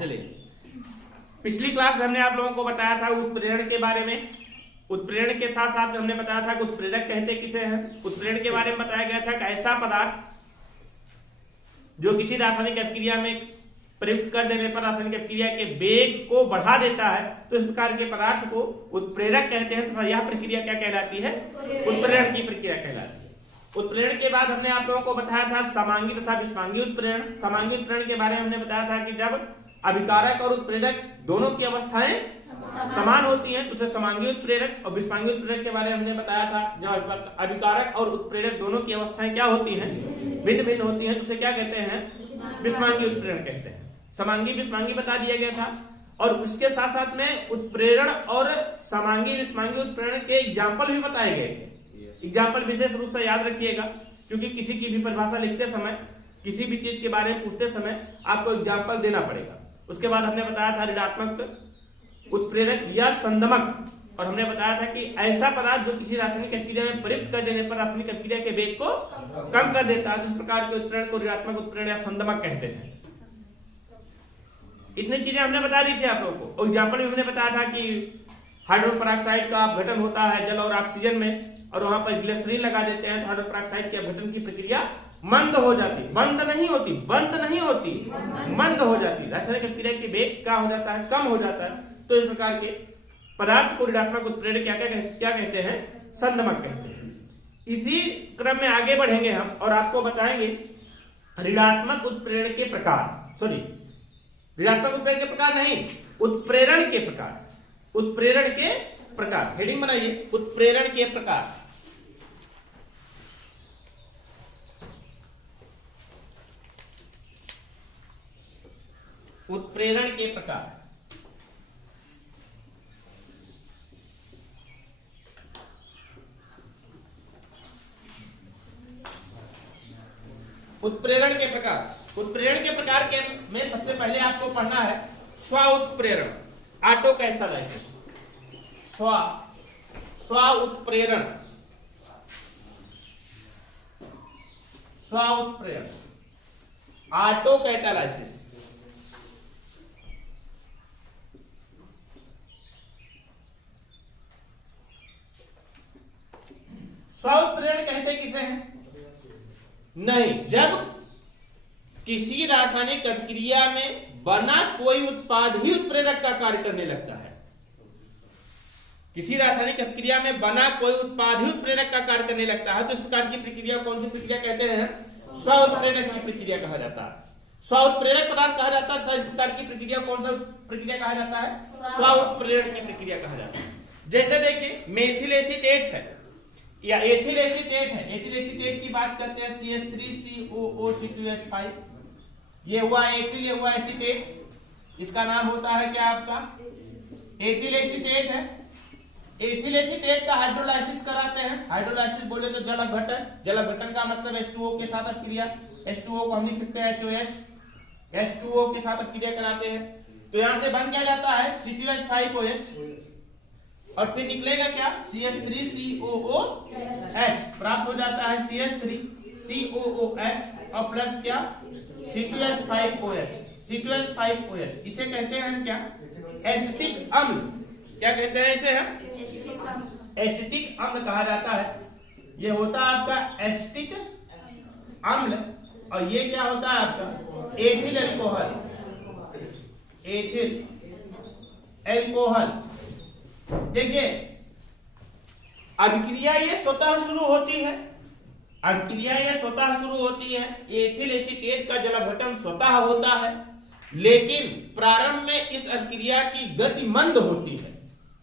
चलिए, पिछली क्लास में हमने आप लोगों को बताया था उत्प्रेरण के बारे में। उत्प्रेरण के साथ साथ हमने बताया था कि उत्प्रेरक कहते किसे हैं। उत्प्रेरण के बारे में बताया गया था कि ऐसा पदार्थ जो किसी रासायनिक अभिक्रिया में प्रयुक्त कर देने पर रासायनिक अभिक्रिया के वेग को बढ़ा देता है, तो इस प्रकार के पदार्थ को उत्प्रेरक कहते हैं। तो यह प्रक्रिया क्या कहलाती है? उत्प्रेरण की प्रक्रिया कहलाती है। उत्प्रेरण के बाद हमने आप लोगों को बताया था समांगी तथा विस्मांगी उत्प्रेरण। समांगी उत्प्रेरण के बारे में हमने बताया था कि जब अभिकारक और उत्प्रेरक दोनों की अवस्थाएं समान होती हैं तो उसे समांगी उत्प्रेरक। और विस्मांगी उत्प्रेरक के बारे में हमने बताया था जब अभिकारक और उत्प्रेरक दोनों की अवस्थाएं क्या होती हैं? भिन्न भिन्न होती हैं, तो उसे क्या कहते हैं? विस्मांगी उत्प्रेरण कहते हैं। समांगी विस्मांगी बता दिया गया था। और उसके साथ साथ में उत्प्रेरण और समांगी विस्मांगी उत्प्रेरण के एग्जाम्पल भी बताए गए थे। एग्जाम्पल विशेष रूप से याद रखिएगा, क्योंकि किसी की भी परिभाषा लिखते समय, किसी भी चीज के बारे में पूछते समय आपको एग्जाम्पल देना पड़ेगा। उसके बाद हमने बताया था ऋणात्मक उत्प्रेरक या संदमक, और हमने बताया था कि ऐसा पदार्थ जो किसी रासायनिक अभिक्रिया में प्रयुक्त कर देने पर रासायनिक अभिक्रिया के वेग को कम कर देता है। इस प्रकार के उत्प्रेरण को ऋणात्मक उत्प्रेरण या संदमक कहते हैं। इतनी चीजें हमने बता दी थी आप लोगों को। एग्जाम्पल भी हमने बताया था कि हाइड्रोजन पेरोक्साइड का अपघटन होता है जल और ऑक्सीजन में, और वहां पर ग्लिसरीन लगा देते हैं तो हाइड्रोजन पेरोक्साइड के अपघटन की प्रक्रिया मंद हो जाती, बंद नहीं होती, मंद हो जाती। रासायनिक अभिक्रिया के वेग क्या हो जाता है? कम हो जाता है। तो इस प्रकार के पदार्थ को ऋणात्मक उत्प्रेरक क्या कहते हैं? संदमक कहते हैं। इसी क्रम में आगे बढ़ेंगे हम और आपको बताएंगे ऋणात्मक उत्प्रेरण के प्रकार। सॉरी, ऋणात्मक उत्प्रेरण के प्रकार नहीं, उत्प्रेरण के प्रकार। उत्प्रेरण के प्रकार, हेडिंग बनाइए, उत्प्रेरण के प्रकार। उत्प्रेरण के प्रकार। उत्प्रेरण के प्रकार। उत्प्रेरण के प्रकार के में सबसे पहले आपको पढ़ना है स्व उत्प्रेरण, ऑटो कैटालाइसिस। स्व उत्प्रेरण, ऑटो कैटालाइसिस। स्व उत्प्रेरण कहते किसे हैं? नहीं, जब किसी रासायनिक अभिक्रिया में बना कोई उत्पाद ही उत्प्रेरक का कार्य करने लगता है। किसी रासायनिक अभिक्रिया में बना कोई उत्पाद ही उत्प्रेरक का कार्य करने लगता है, तो इस प्रकार की प्रक्रिया कौन सी प्रक्रिया कहते हैं? स्व उत्प्रेरक की प्रक्रिया कहा जाता है। स्व उत्प्रेरक पदार्थ कहा जाता है। इस प्रकार की प्रक्रिया कौन सा प्रक्रिया कहा जाता है? स्व उत्प्रेरण की प्रक्रिया कहा जाता है। जैसे देखिए, मेथिल एसीटेट है या एथिल एसीटेट है। एथिल एसीटेट की बात करते हैं, CH3COO(C2H5). ये हुआ एथिल, ये हुआ एसीटेट। इसका नाम होता है क्या आपका? एथिल एसीटेट है। एथिल एसीटेट का हाइड्रोलाइसिस कराते हैं। हाइड्रोलाइसिस बोले तो जल अपघटन। जल अपघटन का मतलब H2O के साथ अभिक्रिया। H2O को हम लिख सकते हैं HOH। H2O के साथ अभिक्रिया कराते हैं तो यहां से बन क्या जाता है? C2H5OH, और फिर निकलेगा क्या? CH3COOH प्राप्त हो जाता है। CH3COOH और प्लस क्या? C2H5OH। इसे कहते हैं क्या? एसिटिक अम्ल। क्या कहते हैं इसे हम? एसिटिक अम्ल कहा जाता है। ये होता है आपका एसिटिक अम्ल, और ये क्या होता है आपका? Ethyl alcohol. Ethyl alcohol. देखिए, अभिक्रिया ये स्वतः शुरू होती है। अभिक्रिया ये स्वतः शुरू होती है। एथिल एसीटेट का जल अपघटन स्वतः होता है, लेकिन प्रारंभ में इस अभिक्रिया की गति मंद होती है,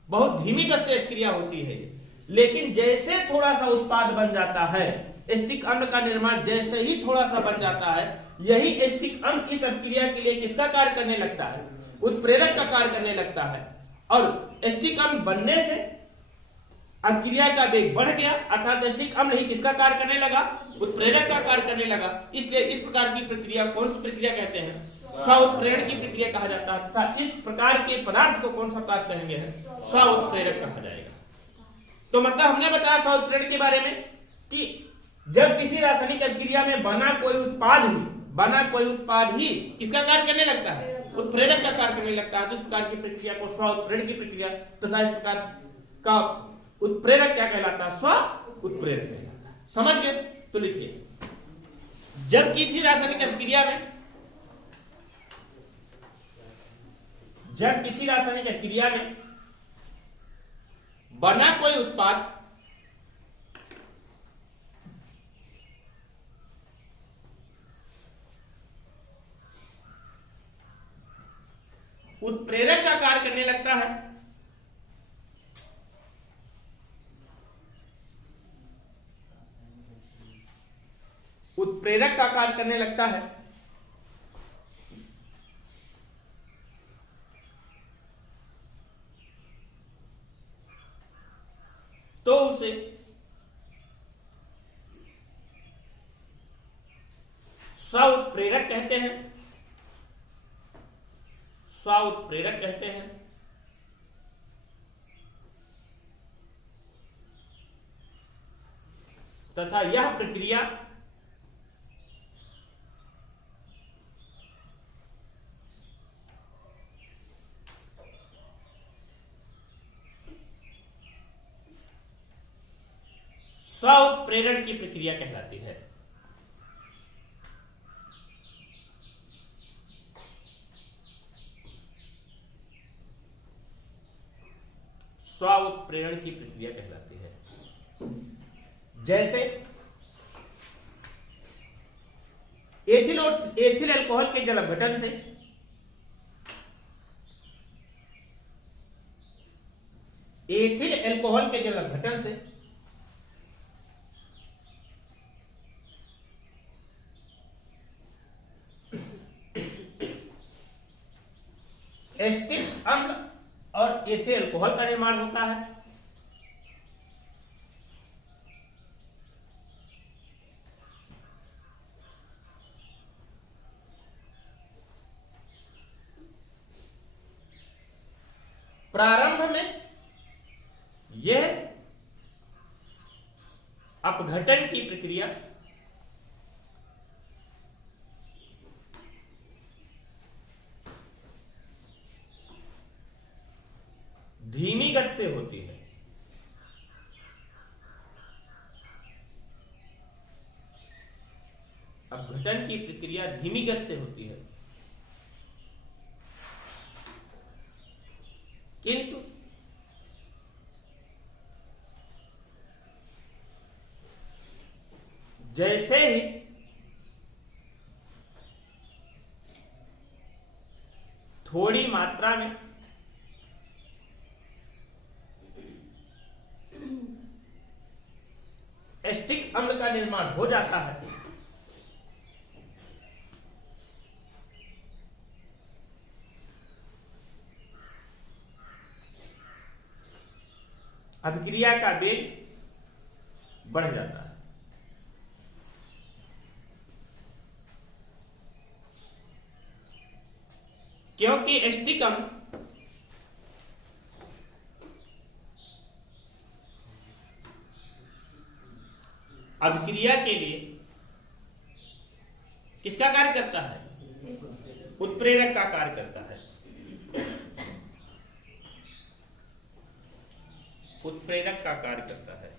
बहुत धीमी गति से अभिक्रिया होती है। लेकिन जैसे थोड़ा सा उत्पाद बन जाता है, एसिटिक अम्ल का निर्माण जैसे ही थोड़ा सा बन जाता है, यही एसिटिक अम्ल इस अभिक्रिया के लिए किसका कार्य करने लगता है? उत्प्रेरक का कार्य करने लगता है। और एसिटिक अम्ल बनने से अभिक्रिया का वेग बढ़ गया, अर्थात एसिटिक अम्ल ही किसका कार्य करने लगा? उत्प्रेरक का कार्य करने लगा। इसलिए इस प्रकार की प्रक्रिया कौन सी प्रक्रिया कहते हैं? स्व उत्प्रेरण की प्रक्रिया कहा जाता है। तथा इस प्रकार के पदार्थ को कौन सा पदार्थ कहेंगे? स्व उत्प्रेरक कहा जाएगा। तो मतलब हमने बताया स्व उत्प्रेरण के बारे में कि जब किसी रासायनिक अभिक्रिया में बना कोई उत्पाद ही किसका कार्य करने लगता है? उत्प्रेरक का कार्य करने लगता है तो इस प्रकार की प्रक्रिया को स्व उत्प्रेरण की प्रक्रिया तथा इस प्रकार का उत्प्रेरक क्या कहलाता है? स्व उत्प्रेरक कहलाता है। समझ गए? तो लिखिए, जब किसी रासायनिक अभिक्रिया में बना कोई उत्पाद उत्प्रेरक का कार्य करने लगता है तो उसे स्व-उत्प्रेरक कहते हैं। स्व-उत्प्रेरक कहते हैं। तथा यह प्रक्रिया स्व-उत्प्रेरण की प्रक्रिया कहलाती है। स्व-उत्प्रेरण की प्रक्रिया कहलाती है। जैसे एथिल अल्कोहल के जल अपघटन से एस्टिक अम्ल और एथिल अल्कोहल का निर्माण होता है। प्रारंभ में यह अपघटन की प्रक्रिया धीमी गति से होती है। अपघटन की प्रक्रिया धीमी गति से होती है, किंतु जैसे ही थोड़ी मात्रा में एस्टिक अम्ल का निर्माण हो जाता है, अभिक्रिया का वेग बढ़ जाता है। क्योंकि एस्टिक अम्ल अभिक्रिया के लिए किसका कार्य करता है? उत्प्रेरक का कार्य करता है। उत्प्रेरक का कार्य करता है।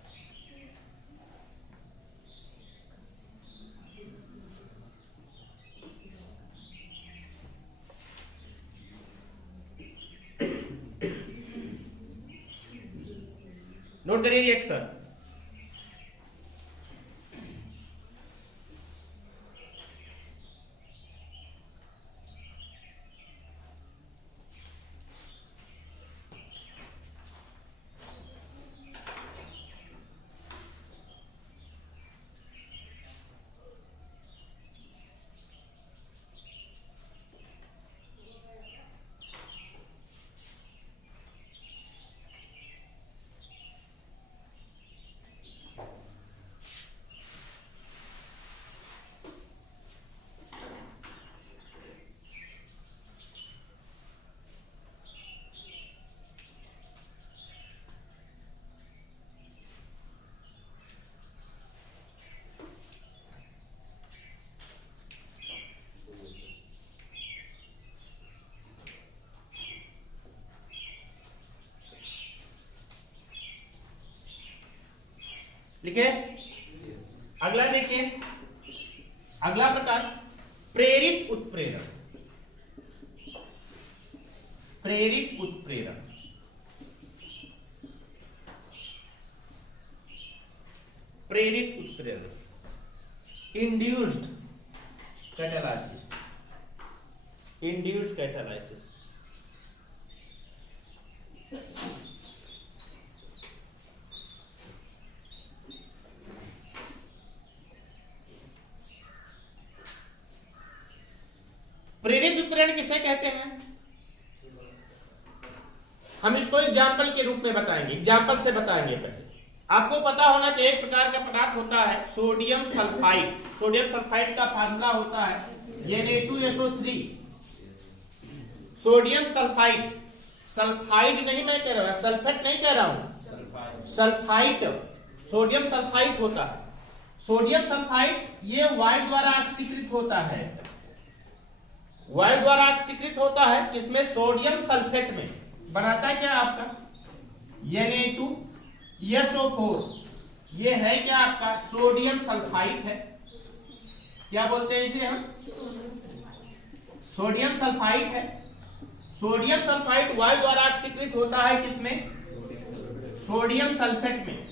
नोट करिए रिएक्शन। लिखे। अगला देखिए, अगला प्रकार प्रेरित उत्प्रेरण। प्रेरित उत्प्रेरण, प्रेरित उत्प्रेरण, इंड्यूस्ड कैटालाइसिस, इंड्यूस्ड कैटालाइसिस। प्रेरित उत्प्रेरण किसे कहते हैं? हम इसको एग्जाम्पल के रूप में बताएंगे, एग्जाम्पल से बताएंगे। पहले आपको पता होना कि एक प्रकार का पदार्थ होता है सोडियम सल्फाइड। सोडियम सल्फाइड का फार्मूला होता है Na2SO3। सोडियम सल्फाइड, सल्फाइड नहीं मैं कह रहा हूं, सल्फेट नहीं कह रहा हूं, सल्फाइड, सोडियम सल्फाइड होता है। सोडियम सल्फाइड ये वायु द्वारा ऑक्सीकृत होता है, वायु द्वारा ऑक्सीकृत होता है। किसमें? सोडियम सल्फेट में। बनाता है क्या आपका Na2SO4। ये है क्या आपका सोडियम सल्फाइड है। क्या बोलते हैं इसे हम? सोडियम सल्फाइड है। सोडियम सल्फाइड वायु द्वारा ऑक्सीकृत होता है किसमें? सोडियम सल्फेट में।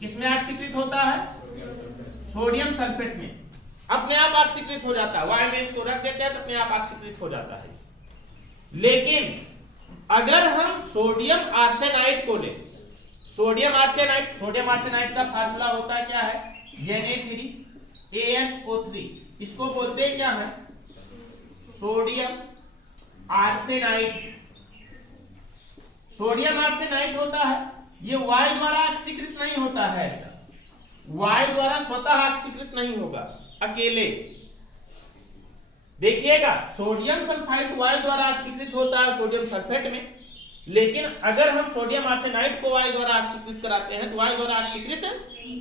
किसमें ऑक्सीकृत होता है? सोडियम सल्फेट में। अपने आप ऑक्सीकृत हो जाता है, वायु में इसको रख देते हैं तो अपने आप ऑक्सीकृत हो जाता है। लेकिन अगर हम सोडियम आर्सेनाइड को ले, सोडियम आर्सेनाइड, सोडियम आर्सेनाइड का फार्मूला होता है क्या है? Na3ASO3। इसको बोलते हैं क्या है? Sodium arsenide. सोडियम आर्सेनाइड होता है, ये वायु द्वारा ऑक्सीकृत नहीं होता है, वायु द्वारा स्वतः ऑक्सीकृत नहीं होगा, अकेले। देखिएगा, सोडियम सल्फाइड वायु द्वारा ऑक्सीकृत होता है सोडियम सल्फेट में, लेकिन अगर हम सोडियम आर्सेनाइड को वायु द्वारा ऑक्सीकृत कराते हैं तो वायु द्वारा ऑक्सीकृत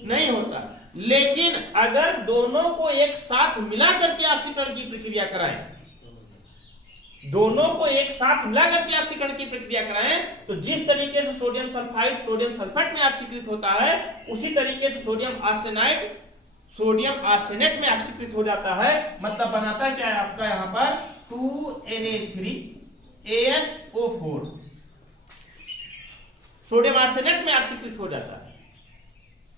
नहीं होता। लेकिन अगर दोनों को एक साथ मिला करके ऑक्सीकरण की प्रक्रिया कराएं, दोनों को एक साथ मिला करके ऑक्सीकरण की प्रक्रिया कराएं, तो जिस तरीके से सोडियम सल्फाइड सोडियम सल्फेट में ऑक्सीकृत होता है, उसी तरीके से सोडियम आर्सेनाइड सोडियम आर्सेनेट में ऑक्सीकृत हो जाता है। मतलब बनाता क्या है आपका यहां पर 2Na3ASO4। सोडियम आर्सेनेट में ऑक्सीकृत हो जाता है।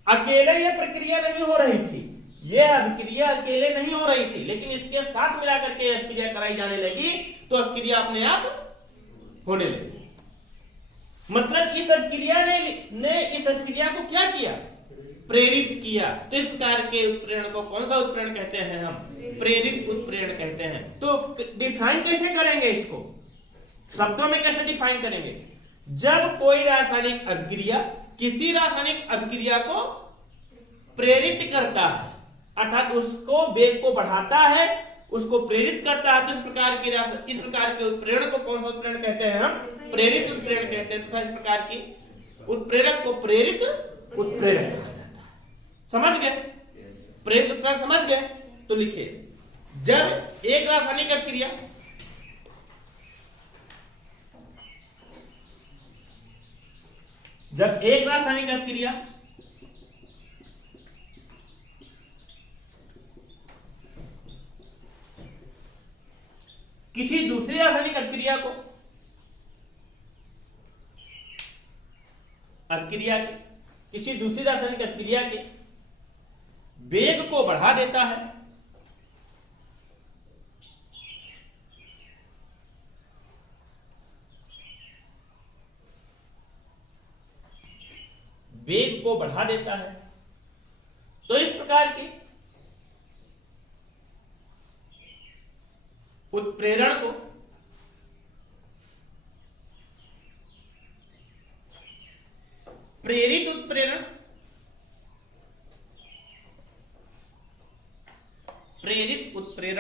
अकेले ये प्रक्रिया नहीं हो रही थी, ये अभिक्रिया अकेले नहीं हो रही थी, लेकिन इसके साथ मिलाकर के अभिक्रिया कराई जाने लगी तो अभिक्रिया अपने आप होने लगी। मतलब इस अभिक्रिया ने इस अभिक्रिया को क्या किया? प्रेरित किया। तो इस प्रकार के उत्प्रेरण को कौन सा उत्प्रेरण कहते हैं? हम प्रेरित उत्प्रेरण कहते हैं। तो डिफाइन कैसे करेंगे इसको? शब्दों में कैसे डिफाइन करेंगे? जब कोई रासायनिक अभिक्रिया किसी रासायनिक अभिक्रिया को प्रेरित करता है, अर्थात उसको वेग को बढ़ाता है, उसको प्रेरित करता है, तो इस प्रकार के उत्प्रेरण को कौन सा उत्प्रेरण कहते हैं? हम प्रेरित उत्प्रेरण कहते हैं। तथा इस प्रकार की उत्प्रेरक को प्रेरित उत्प्रेरक समझ गए? प्रेरित उत्प्रेरक समझ गए? तो लिखिए, जब एक रासायनिक अभिक्रिया किसी दूसरी रासायनिक अभिक्रिया के वेग को बढ़ा देता है, वेग को बढ़ा देता है, तो इस प्रकार की उत्प्रेरण को प्रेरित उत्प्रेरण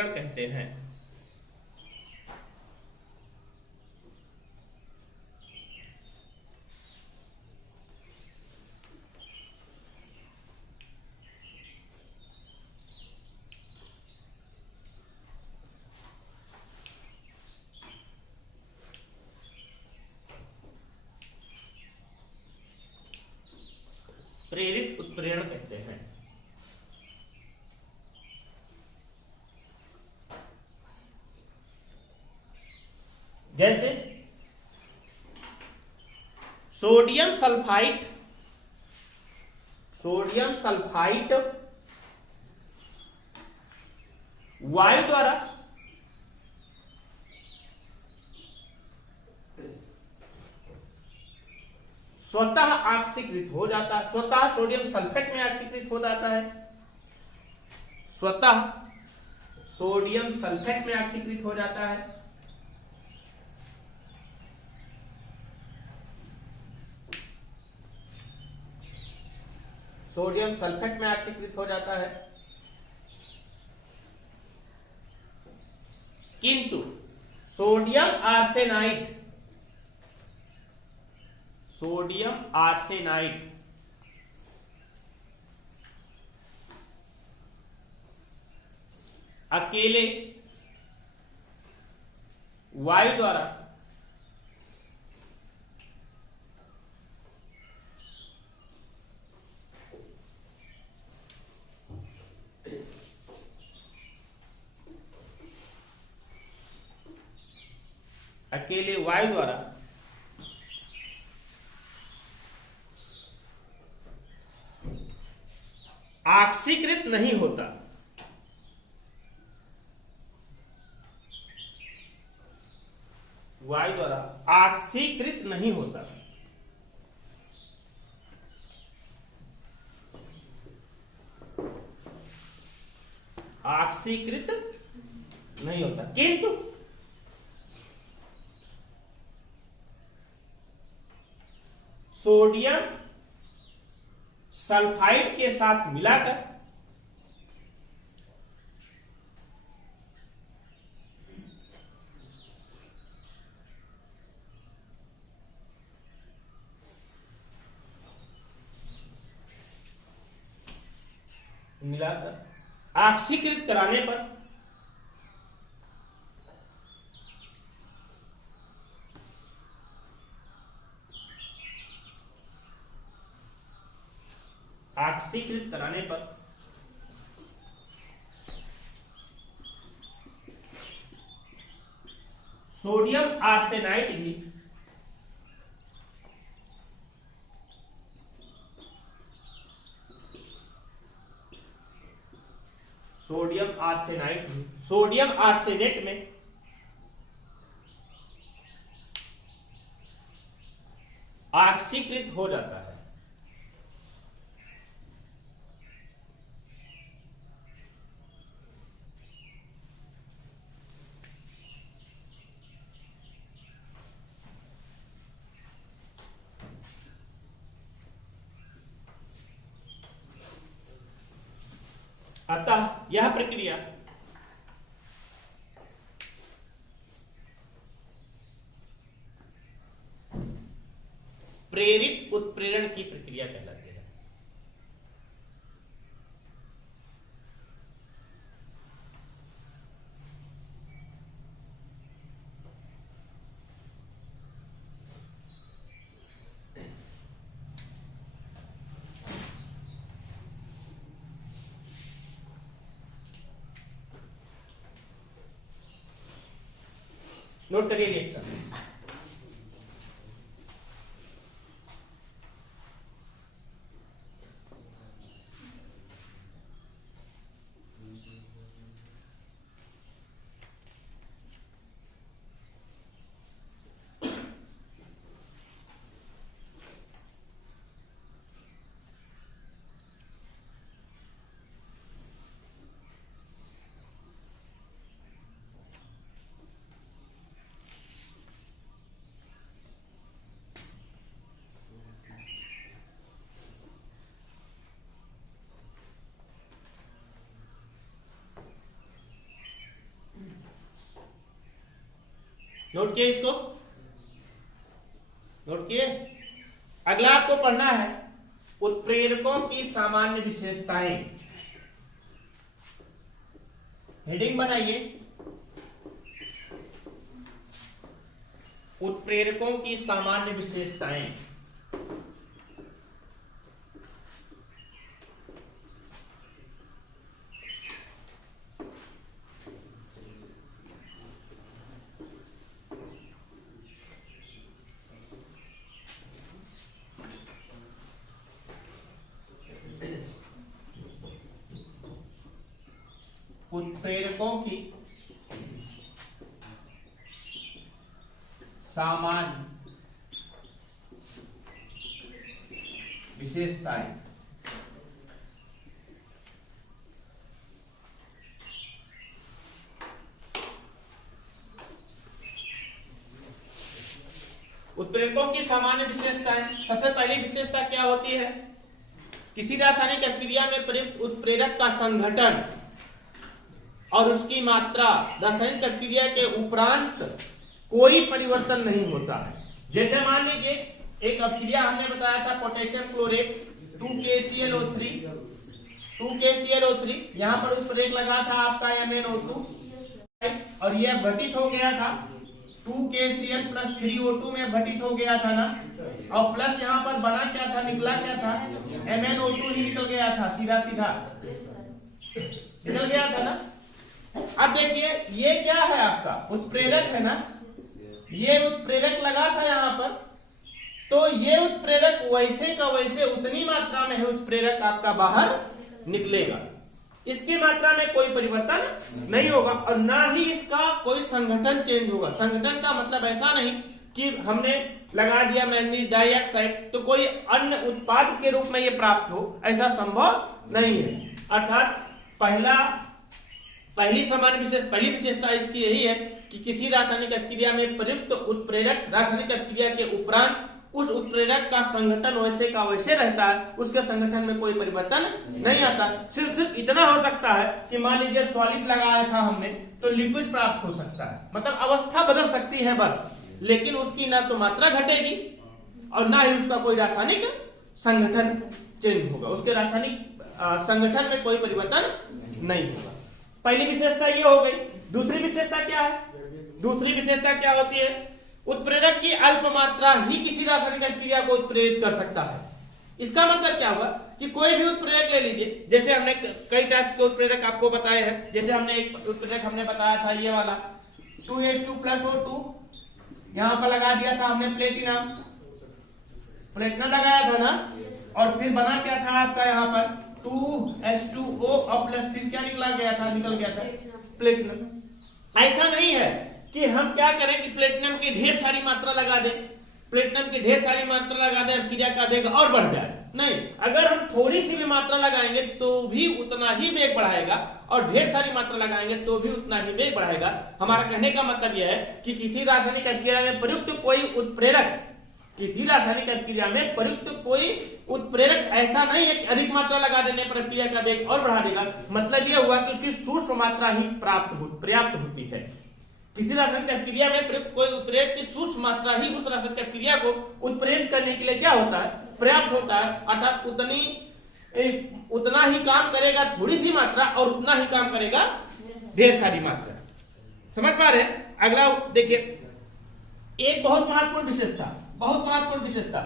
कहते हैं। प्रेरित उत्प्रेरण जैसे सोडियम सल्फाइड वायु द्वारा स्वतः ऑक्सीकृत हो जाता है, स्वतः सोडियम सल्फेट में ऑक्सीकृत हो जाता है, स्वतः सोडियम सल्फेट में ऑक्सीकृत हो जाता है। सोडियम सल्फेट में ऑक्सीकृत हो जाता है, किंतु सोडियम आर्सेनाइड अकेले वायु द्वारा ऑक्सीकृत नहीं होता। वायु द्वारा ऑक्सीकृत नहीं होता। ऑक्सीकृत नहीं होता, किंतु सोडियम सल्फाइड के साथ मिलाकर ऑक्सीकृत कराने पर सोडियम आर्सेनाइड भी सोडियम आर्सेनेट में ऑक्सीकृत हो जाता है। अतः यह प्रक्रिया प्रेरित उत्प्रेरण की प्रक्रिया कहलाती है। नोट करिए रिएक्शन। नोट किए इसको, नोट किए। अगला आपको पढ़ना है उत्प्रेरकों की सामान्य विशेषताएं। हेडिंग बनाइए, उत्प्रेरकों की सामान्य विशेषताएं। उत्प्रेरकों की सामान्य विशेषताएं। उत्प्रेरकों की सामान्य विशेषताएं। सबसे पहली विशेषता क्या होती है? किसी रासायनिक अभिक्रिया में प्रयुक्त उत्प्रेरक का संघटन और उसकी मात्रा रासायनिक अभिक्रिया के उपरांत कोई परिवर्तन नहीं होता है। जैसे मान लीजिए एक अभिक्रिया हमने बताया था पोटेशियम क्लोरेट 2KClO3, 2KClO3, यहां पर उत्प्रेरक लगा था आपका MnO2 और यह घटित हो गया था 2KCl + 3O2 में घटित हो गया था ना, और प्लस यहाँ पर बना क्या था, निकला क्या था, MnO2 ही निकल गया था, सीधा सीधा निकल गया था ना। अब देखिए ये क्या है, आपका उत्प्रेरक है ना, ये उत्प्रेरक लगा था यहाँ पर, तो ये उत्प्रेरक वैसे का वैसे उतनी मात्रा में है उत्प्रेरक आपका बाहर निकलेगा, इसकी मात्रा में कोई परिवर्तन नहीं होगा और ना ही इसका कोई संगठन चेंज होगा। संगठन का मतलब ऐसा नहीं कि हमने लगा दिया मैग्नीज डाइऑक्साइड तो कोई अन्य उत्पाद के रूप में ये प्राप्त हो, ऐसा संभव नहीं है। अर्थात पहली विशेषता इसकी यही है कि किसी रासायनिक अभिक्रिया में प्रयुक्त उत्प्रेरक रासायनिक अभिक्रिया के उपरांत उस उत्प्रेरक का संगठन वैसे का वैसे रहता है, उसके संगठन में कोई परिवर्तन नहीं आता। सिर्फ इतना हो सकता है कि मान लीजिए सॉलिड लगाया था हमने तो लिक्विड प्राप्त हो सकता है, मतलब अवस्था बदल सकती है बस, लेकिन उसकी ना तो मात्रा घटेगी और ना ही उसका कोई रासायनिक संगठन चेंज होगा, उसके रासायनिक संगठन में कोई परिवर्तन नहीं होगा। पहली विशेषता ये हो गई। दूसरी विशेषता क्या है? दूसरी विशेषता क्या होती है? उत्प्रेरक की अल्प मात्रा ही किसी रासायनिक अभिक्रिया को उत्प्रेरित कर सकता है। इसका मतलब क्या हुआ कि कोई भी उत्प्रेरक ले लीजिए, जैसे हमने कई टाइप के उत्प्रेरक आपको बताए हैं, जैसे हमने एक उत्प्रेरक हमने बताया था ये वाला 2H2+O2, यहां पर लगा दिया था हमने प्लेटिनम लगाया था ना, और फिर बना क्या था आपका यहाँ पर 2H2O और प्लस फिर क्या निकल गया था प्लेटिनम। ऐसा नहीं है कि हम क्या करें कि प्लेटिनम की ढेर सारी मात्रा लगा दें, प्लेटिनम की ढेर सारी मात्रा लगा दें, अभिक्रिया का वेग और बढ़ जाए। नहीं, अगर हम थोड़ी सी भी मात्रा लगाएंगे तो भी उतना ही वेग बढ़ाएगा और ढेर सारी मात्रा लगाएंगे तो भी उतना ही वेग बढ़ाएगा। हमारा कहने का मतलब यह है कि किसी रासायनिक अभिक्रिया में प्रयुक्त कोई उत्प्रेरक, किसी रासायनिक अभिक्रिया में प्रयुक्त कोई उत्प्रेरक ऐसा नहीं है कि अधिक मात्रा लगा देने पर अभिक्रिया का वेग और बढ़ा देगा। मतलब यह हुआ कि उसकी सूक्ष्म मात्रा ही पर्याप्त होती है। किसी रासायनिक अभिक्रिया में प्रयुक्त कोई उत्प्रेरक की सूक्ष्म मात्रा ही उस रासायनिक अभिक्रिया को उत्प्रेरित करने के लिए क्या होता है, पर्याप्त होता है। अर्थात उतना ही काम करेगा थोड़ी सी मात्रा और उतना ही काम करेगा ढेर सारी मात्रा। समझ पा रहे हैं? अगला देखिए, एक बहुत महत्वपूर्ण विशेषता,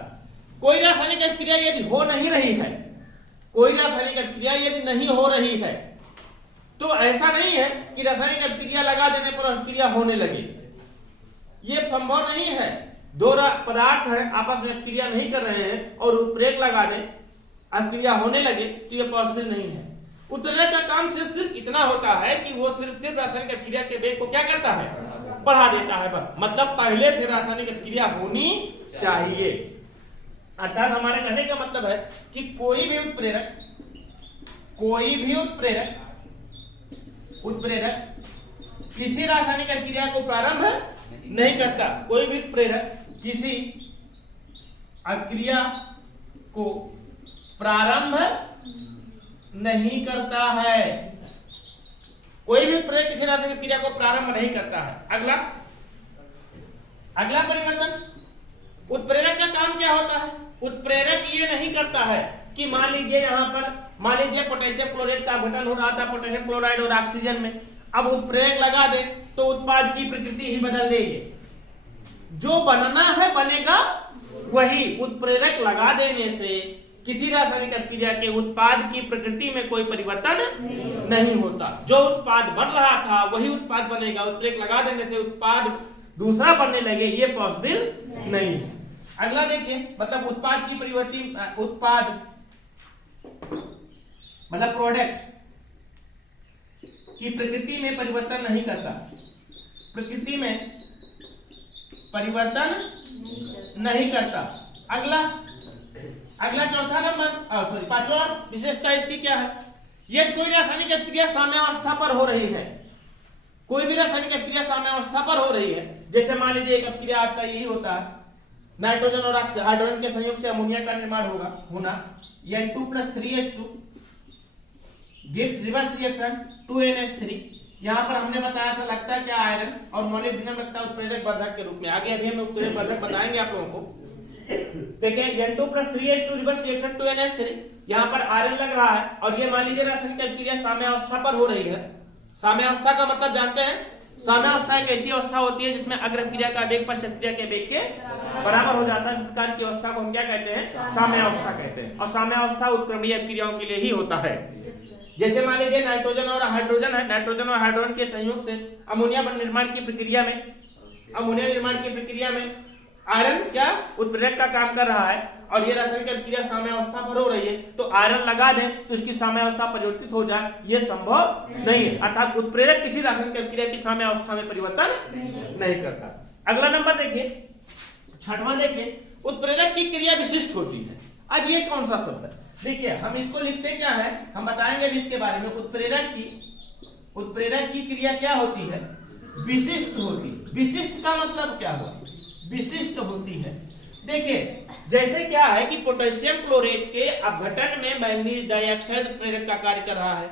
कोई रासायनिक अभिक्रिया यदि हो नहीं रही है, कोई रासायनिक अभिक्रिया यदि नहीं हो रही है तो ऐसा नहीं है कि रासायनिक अभिक्रिया लगा देने पर अभिक्रिया होने लगे, ये संभव नहीं है। दो पदार्थ है आपस में अभिक्रिया नहीं कर रहे हैं और उत्प्रेरक लगा दें अभिक्रिया होने लगे तो ये पॉसिबल नहीं है। उत्प्रेरक का काम सिर्फ इतना होता है कि वो सिर्फ रासायनिक अभिक्रिया के वेग को क्या करता है, बढ़ा देता है बस। मतलब पहले से रासायनिक अभिक्रिया होनी चाहिए। अर्थात हमारे कहने का मतलब है कि कोई भी उत्प्रेरक किसी रासायनिक अभिक्रिया को प्रारंभ नहीं करता। कोई भी उत्प्रेरक किसी अभिक्रिया को प्रारंभ नहीं करता है। कोई भी उत्प्रेरक किसी रासायनिक अभिक्रिया को प्रारंभ नहीं करता है। अगला परिवर्तन, उत्प्रेरक का काम क्या होता है? उत्प्रेरक ये नहीं करता है कि मान लीजिए पोटेशियम क्लोराइड का गठन हो रहा था पोटेशियम क्लोराइड और ऑक्सीजन में, अब उत्प्रेरक लगा दे तो उत्पाद की प्रकृति ही बदल देगी। जो बनना है बनेगा वही। उत्प्रेरक लगा देने से किसी रासायनिक अभिक्रिया के उत्पाद की प्रकृति में कोई परिवर्तन नहीं होता। जो उत्पाद बन रहा था वही उत्पाद बनेगा। उत्प्रेरक लगा देने से उत्पाद दूसरा बनने लगे, ये पॉसिबल नहीं है। अगला देखिए, मतलब उत्पाद की प्रोडक्ट कि प्रकृति में परिवर्तन नहीं करता, प्रकृति में परिवर्तन नहीं करता। अगला चौथा नंबर, सॉरी पांचवा विशेषता इसकी क्या है? ये कोई रासायनिक अभिक्रिया साम्यावस्था पर हो रही है, कोई भी रासायनिक अभिक्रिया साम्यावस्था पर हो रही है। जैसे मान लीजिए एक अभिक्रिया आपका यही होता है, नाइट्रोजन और हाइड्रोजन के संयोग से अमोनिया का निर्माण होना, N2 + 3H2 give reverse reaction 2NH3। यहाँ पर हमने बताया था लगता है क्या आयरन और मोलिब्डेनम लगता है उत्प्रेरक वर्धक के रूप में। आगे अभी हम उत्प्रेरक वर्धक बताएंगे आप लोगों को। देखिए N2 + 3H2 reverse reaction 2NH3, यहाँ पर आयरन लग रहा है और ये मान लीजिए रासायनिक अभिक्रिया साम्यावस्था पर हो रही है। साम्यावस्था का मतलब जानते हैं? साम्यावस्था एक ऐसी अवस्था होती है जिसमें अग्र अभिक्रिया का वेग पश्च अभिक्रिया के वेग के बराबर हो जाता है। इस प्रकार की अवस्था को हम क्या कहते हैं? साम्यावस्था कहते हैं। और साम्यावस्था उत्क्रमणीय अभिक्रियाओं के लिए ही होता है। जैसे मान लीजिए नाइट्रोजन और हाइड्रोजन है, नाइट्रोजन और हाइड्रोजन के संयोग से अमोनिया निर्माण की प्रक्रिया में आयरन क्या उत्प्रेरक का काम कर रहा है और ये रासायनिक अभिक्रिया साम्यावस्था पर हो रही है, तो आयरन लगा दें तो इसकी साम्यावस्था परिवर्तित हो जाए, ये संभव नहीं है। अर्थात उत्प्रेरक किसी रासायनिक अभिक्रिया की साम्यावस्था में परिवर्तन नहीं करता। अगला नंबर देखिए, छठवां देखिए, उत्प्रेरक की क्रिया विशिष्ट होती है। अब ये कौन सा शब्द है? देखिए हम इसको लिखते क्या है, हम बताएंगे इसके बारे में। उत्प्रेरक की क्रिया क्या होती है? विशिष्ट होती है। विशिष्ट का मतलब क्या हुआ? विशिष्ट होती है। देखिए जैसे क्या है कि पोटेशियम क्लोरेट के अपघटन में मैंगनीज डाइऑक्साइड उत्प्रेरक का कार्य कर रहा है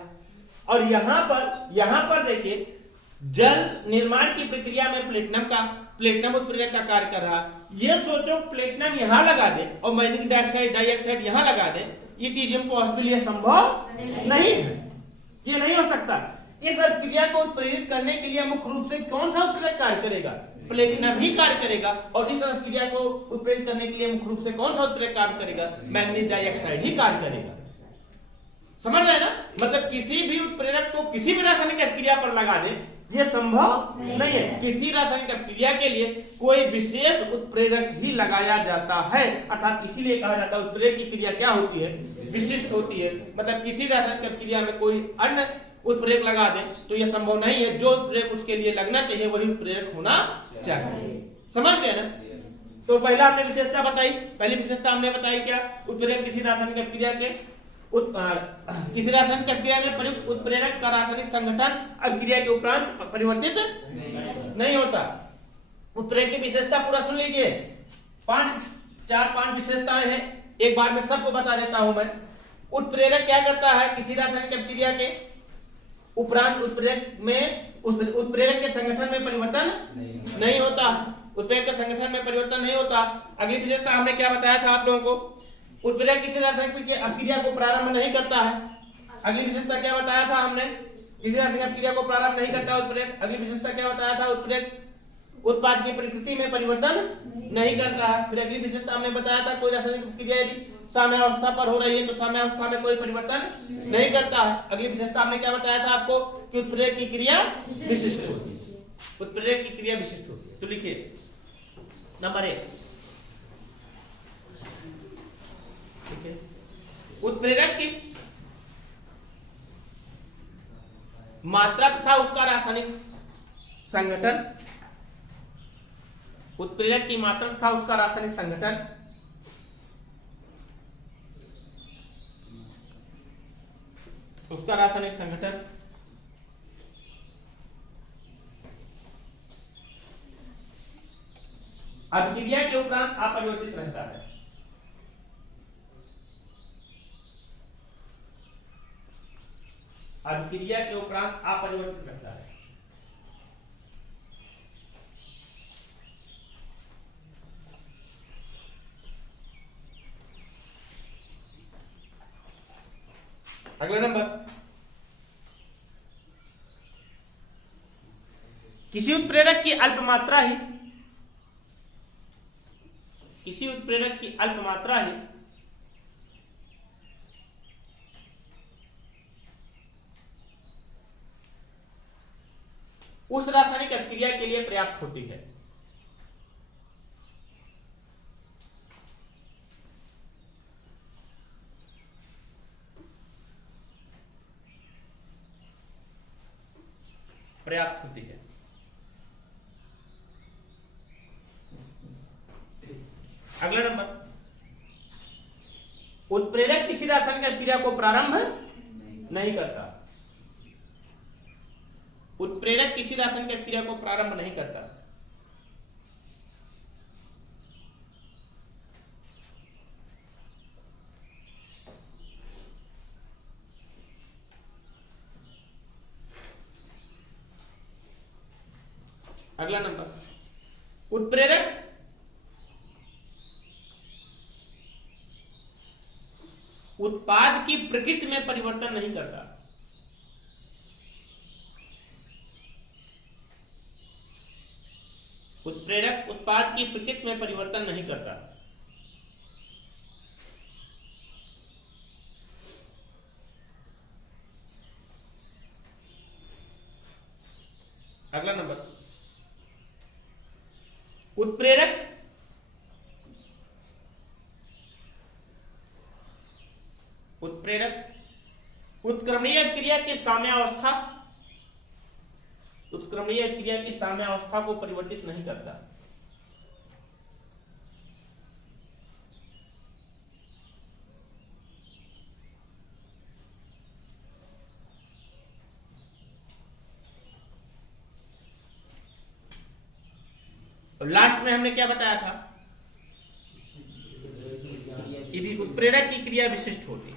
और यहां पर देखिए जल निर्माण की प्रक्रिया में प्लेटिनम उत्प्रेरक का कार्य कर रहा है। ये सोचो प्लेटिनम यहां लगा दे और मैंगनीज डाइऑक्साइड यहां लगा दे, ये चीज इम्पॉसिबल, ये संभव नहीं है, ये नहीं हो सकता। इस अभिक्रिया को उत्प्रेरित करने के लिए मुख्य रूप से कौन सा उत्प्रेरक कार्य करेगा? प्लेटिनम ही कार्य करेगा। और इस अभिक्रिया को उत्प्रेरित करने के लिए मुख्य रूप से कौन सा उत्प्रेरक कार्य करेगा? मैंगनीज डाइऑक्साइड ही कार्य करेगा। समझ रहे ना? मतलब किसी भी उत्प्रेरक को किसी भी रासायनिक अभिक्रिया पर लगा दे, ये संभव नहीं है। किसी रासायनिक अभिक्रिया के लिए कोई विशेष उत्प्रेरक ही लगाया जाता है। अर्थात इसीलिए कहा जाता है उत्प्रेरक की क्रिया क्या होती है? विशिष्ट होती है। मतलब किसी रासायनिक अभिक्रिया में कोई अन्य उत्प्रेरक लगा दे तो यह संभव नहीं है। जो उत्प्रेरक उसके लिए लगना चाहिए वही उत्प्रेरक होना चाहिए। समझ गए ना? तो पहला हमने विशेषता बताई। पहली विशेषता हमने बताई क्या? उत्प्रेरक किसी रासायनिक अभिक्रिया में प्रयुक्त उत्प्रेरक का रासायनिक संगठन अभिक्रिया के उपरांत परिवर्तित नहीं होता। उत्प्रेरक की विशेषता पूरा सुन लीजिए। 5 विशेषताएं हैं, एक बार में सबको बता देता हूं मैं। उत्प्रेरक क्या करता है? किसी रासायनिक अभिक्रिया के उपरांत उत्प्रेरक के संगठन में परिवर्तन नहीं होता। उत्प्रेरक के संगठन में परिवर्तन नहीं होता। अगली विशेषता हमने क्या बताया था आप लोगों को? उत्प्रेरक किसी रासायनिक अभिक्रिया को प्रारंभ नहीं करता है। अगली विशेषता क्या बताया था हमने? किसी रासायनिक अभिक्रिया को प्रारंभ नहीं करता उत्प्रेरक। अगली विशेषता क्या बताया था? उत्प्रेरक उत्पाद की प्रकृति में परिवर्तन नहीं करता है। फिर अगली विशेषता हमने बताया था कोई रासायनिक अभिक्रिया यदि साम्यावस्था पर हो रही है तो साम्यावस्था में कोई परिवर्तन नहीं करता है। अगली विशेषता हमने क्या बताया था आपको? कि उत्प्रेरक की क्रिया विशिष्ट होती है। उत्प्रेरक की क्रिया विशिष्ट होती है। तो लिखिए नंबर 1, उत्प्रेरक की मात्रा तथा उसका रासायनिक संगठन। उत्प्रेरक की मात्रा तथा उसका रासायनिक संगठन अभिक्रिया के उपरांत अपरिवर्तित रहता है। अभिक्रिया के उपरांत अपरिवर्तित रहता है। अगला नंबर, किसी उत्प्रेरक की अल्प मात्रा ही उस रासायनिक अभिक्रिया के लिए पर्याप्त होती है। पर्याप्त होती है। अगला नंबर, उत्प्रेरक किसी रासायनिक क्रिया को प्रारंभ नहीं करता। उत्प्रेरक किसी रासायनिक क्रिया को प्रारंभ नहीं करता। अगला नंबर, उत्प्रेरक उत्पाद की प्रकृति में परिवर्तन नहीं करता। उत्प्रेरक उत्पाद की प्रकृति में परिवर्तन नहीं करता। अगला नंबर, उत्प्रेरक उत्क्रमणीय क्रिया की साम्यावस्था उत्क्रमणीय क्रिया की साम्यावस्था को परिवर्तित नहीं करता। और लास्ट में हमने क्या बताया था कि भी उत्प्रेरक की क्रिया विशिष्ट होती है।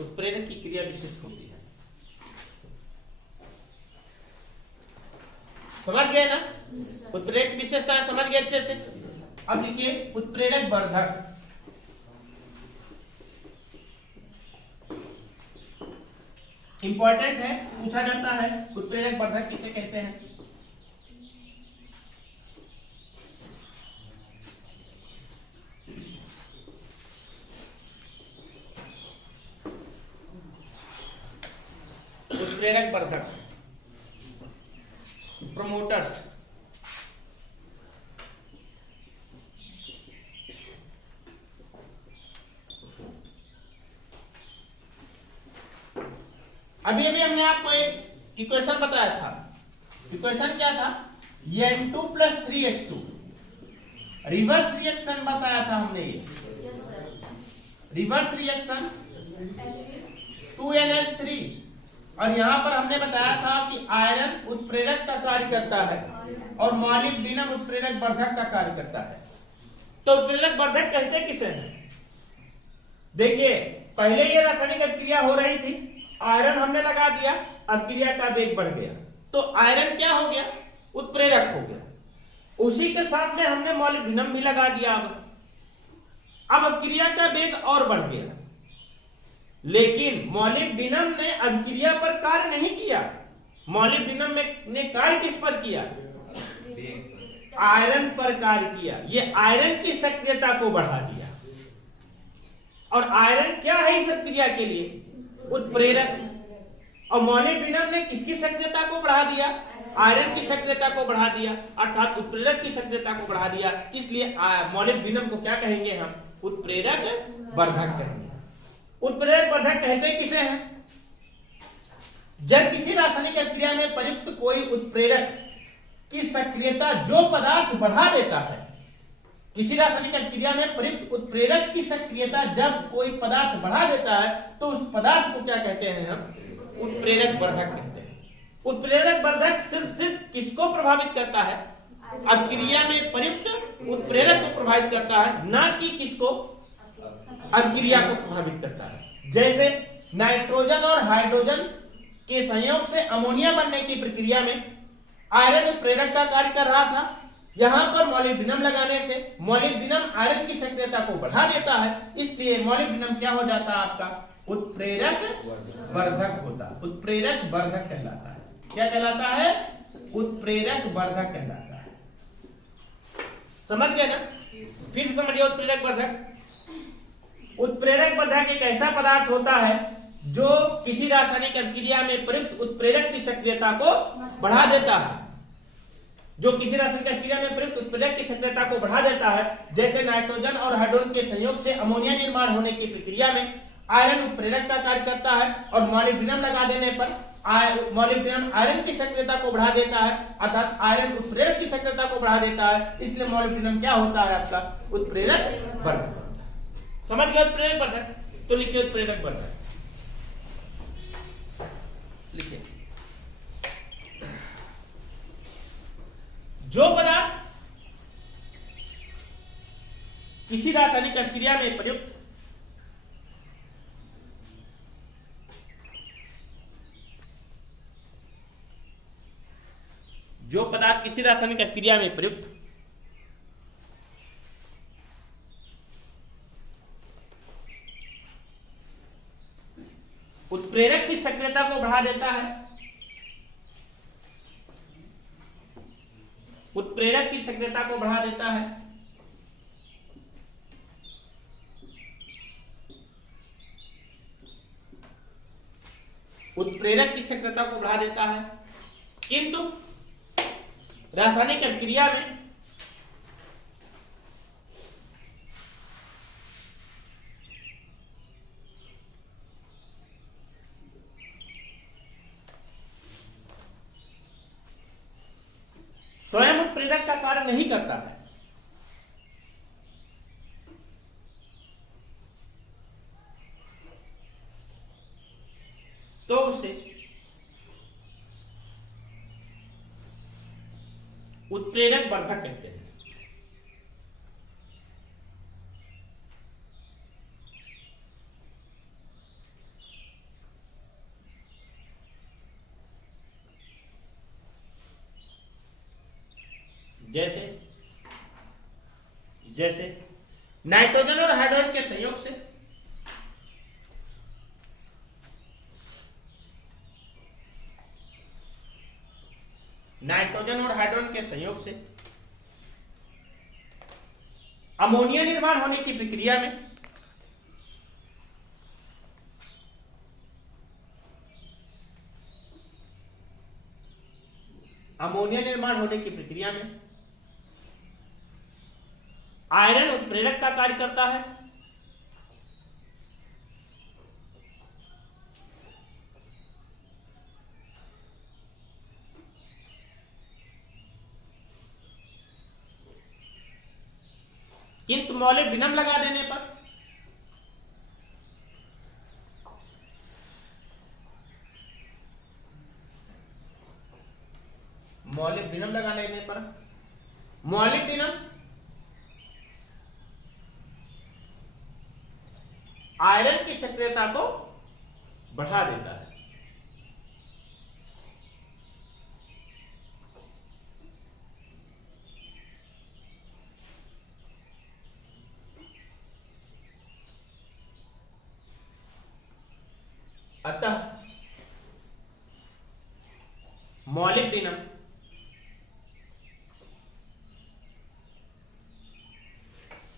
उत्प्रेरक की क्रिया विशिष्ट होती है। समझ गए ना? उत्प्रेरक की विशेषता समझ गए अच्छे से। अब लिखिए उत्प्रेरक वर्धक। इंपॉर्टेंट है, पूछा जाता है उत्प्रेरक वर्धक किसे कहते हैं। उत्प्रेरक वर्धक, प्रोमोटर्स। अभी अभी हमने आपको एक इक्वेशन बताया था। इक्वेशन क्या था? N2 + 3H2 रिवर्स रिएक्शन बताया था हमने। ये रिवर्स रिएक्शन 2NH3, और यहां पर हमने बताया था कि आयरन उत्प्रेरक का कार्य करता है और मॉलिब्डेनम उत्प्रेरक वर्धक का कार्य करता है। तो उत्प्रेरक वर्धक कहते किसे हैं? देखिए, पहले ये रासायनिक क्रिया हो रही थी, आयरन हमने लगा दिया, अब क्रिया का वेग बढ़ गया, तो आयरन क्या हो गया? उत्प्रेरक हो गया। उसी के साथ में हमने मॉलिब्डेनम भी लगा दिया। अब क्रिया का वेग और बढ़ गया, लेकिन मॉलिब्डेनम ने अभिक्रिया पर कार्य नहीं किया। मॉलिब्डेनम ने कार्य किस पर किया? आयरन पर कार्य किया। ये आयरन की सक्रियता को बढ़ा दिया। और आयरन क्या है इस क्रिया के लिए? उत्प्रेरक। और मॉलिब्डेनम ने किसकी सक्रियता को बढ़ा दिया? आयरन की सक्रियता को बढ़ा दिया, अर्थात उत्प्रेरक की सक्रियता को बढ़ा दिया। इसलिए मॉलिब्डेनम को क्या कहेंगे हम? उत्प्रेरक वर्धक कहेंगे। उत्प्रेरक वर्धक कहते किसे हैं? जब किसी रासायनिक क्रिया में प्रयुक्त कोई उत्प्रेरक की सक्रियता जो पदार्थ बढ़ा देता है, किसी रासायनिक क्रिया में प्रयुक्त उत्प्रेरक की सक्रियता जब कोई पदार्थ बढ़ा देता है, तो उस पदार्थ को क्या कहते हैं हम? उत्प्रेरक वर्धक कहते हैं। उत्प्रेरक वर्धक सिर्फ किसको प्रभावित करता है? अभिक्रिया में प्रयुक्त उत्प्रेरक को प्रभावित करता है, ना कि किसको? अभिक्रिया को प्रभावित करता है। जैसे नाइट्रोजन और हाइड्रोजन के संयोग से अमोनिया बनने की प्रक्रिया में आयरन उत्प्रेरक का कार्य कर रहा था। यहां पर मॉलिब्डेनम लगाने से मॉलिब्डेनम आयरन की सक्रियता को बढ़ा देता है, इसलिए मॉलिब्डेनम क्या हो जाता है आपका? उत्प्रेरक वर्धक होता है। उत्प्रेरक वर्धक कहलाता है। क्या कहलाता है? उत्प्रेरक वर्धक कहलाता है। समझ गए ना? फिर समझिए उत्प्रेरक वर्धक। उत्प्रेरक वर्धक एक ऐसा पदार्थ होता है जो किसी रासायनिक अभिक्रिया में प्रयुक्त उत्प्रेरक की सक्रियता को बढ़ा देता है, जो किसी रासायनिक अभिक्रिया में प्रयुक्त उत्प्रेरक की सक्रियता को बढ़ा देता है, जैसे नाइट्रोजन और हाइड्रोजन के संयोग से अमोनिया निर्माण होने की प्रक्रिया में आयरन उत्प्रेरक का कार्य करता है, और मॉलिब्डेनम लगा देने पर मॉलिब्डेनम आयरन की सक्रियता को बढ़ा देता है, अर्थात आयरन उत्प्रेरक की सक्रियता को बढ़ा देता है। इसलिए मॉलिब्डेनम क्या होता है? आपका उत्प्रेरक वर्धक। समझ गए? उत्प्रेरक वर्धक। तो लिखिए उत्प्रेरक वर्धक, लिखिए। जो पदार्थ किसी रासायनिक अभिक्रिया में प्रयुक्त उत्प्रेरक की सक्रियता को बढ़ा देता है, उत्प्रेरक की सक्रियता को बढ़ा देता है, उत्प्रेरक की सक्रियता को बढ़ा देता है, किंतु रासायनिक अभिक्रिया में स्वयं उत्प्रेरक का कार्य नहीं करता है। तो उसे उत्प्रेरक वर्धक कहते हैं। जैसे नाइट्रोजन और हाइड्रोजन के संयोग से अमोनिया निर्माण होने की प्रक्रिया में आयरन उत्प्रेरक का कार्य करता है, किंतु मॉलिब्डेनम लगा देने पर मॉलिब्डेनम आयरन की सक्रियता को बढ़ा देता है। अतः मॉलिब्डेनम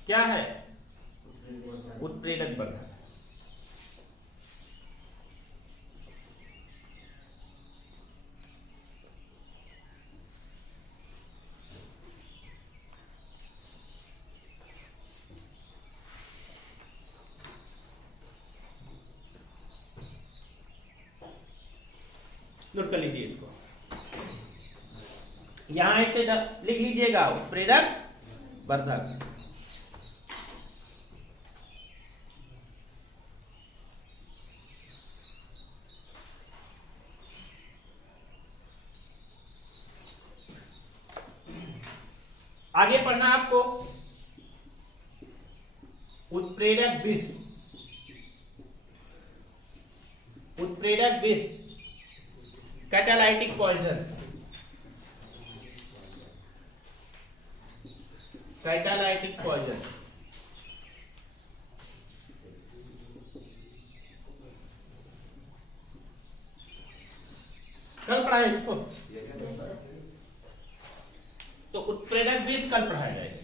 क्या है? उत्प्रेरक वर्धक। नोट कर लीजिए इसको, यहां इसे लिख लीजिएगा उत्प्रेरक वर्धक। आगे पढ़ना आपको उत्प्रेरक विष, कैटालाइटिक पॉइजन, कल पढ़ाए इसको, तो उत्प्रेरक विष कल पढ़ाया जाएगा।